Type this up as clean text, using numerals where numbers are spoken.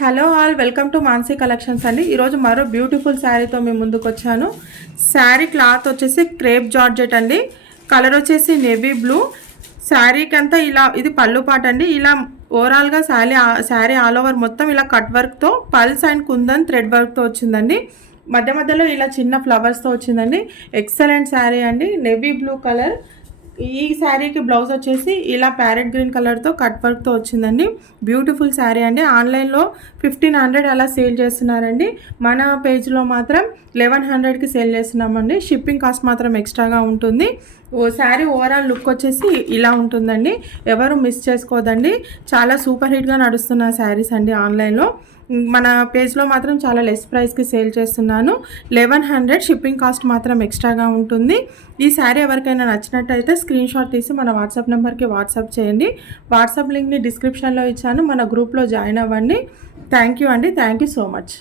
Hello all, welcome to Mansi collections అండి. ఈరోజు మరో బ్యూటిఫుల్ శారీతో మేము ముందుకు వచ్చాను. శారీ క్లాత్ వచ్చేసి క్రేప్ జార్జెట్ అండి. కలర్ వచ్చేసి నేవీ బ్లూ. శారీకి అంతా ఇలా ఇది పళ్ళు పాట అండి. ఇలా ఓవరాల్గా శారీ ఆల్ ఓవర్ మొత్తం ఇలా కట్ వర్క్తో పల్స్ అండ్ కుందన్ థ్రెడ్ వర్క్తో వచ్చిందండి. మధ్య మధ్యలో ఇలా చిన్న ఫ్లవర్స్తో వచ్చిందండి. ఎక్సలెంట్ శారీ అండి. Navy blue colour. ఈ శారీకి బ్లౌజ్ వచ్చేసి ఇలా ప్యారెట్ గ్రీన్ కలర్తో కట్ వర్క్తో వచ్చిందండి. బ్యూటిఫుల్ శారీ అండి. ఆన్లైన్లో 1500 అలా సేల్ చేస్తున్నారండి. మన పేజ్లో మాత్రం 1100కి సేల్ చేస్తున్నామండి. షిప్పింగ్ కాస్ట్ మాత్రం ఎక్స్ట్రాగా ఉంటుంది. శారీ ఓవరాల్ లుక్ వచ్చేసి ఇలా ఉంటుందండి. ఎవరు మిస్ చేసుకోదండి. చాలా సూపర్ హిట్గా నడుస్తున్న శారీస్ అండి. ఆన్లైన్లో మన పేజ్లో మాత్రం చాలా లెస్ ప్రైస్కి సేల్ చేస్తున్నాను. 1100 షిప్పింగ్ కాస్ట్ మాత్రం ఎక్స్ట్రాగా ఉంటుంది. ఈ శారీ ఎవరికైనా నచ్చినట్టయితే స్క్రీన్ షాట్ తీసి మన వాట్సాప్ నెంబర్కి వాట్సాప్ చేయండి. వాట్సాప్ లింక్ని డిస్క్రిప్షన్లో ఇచ్చాను. మన గ్రూప్లో జాయిన్ అవ్వండి. థ్యాంక్ యూ అండి. Thank you so much.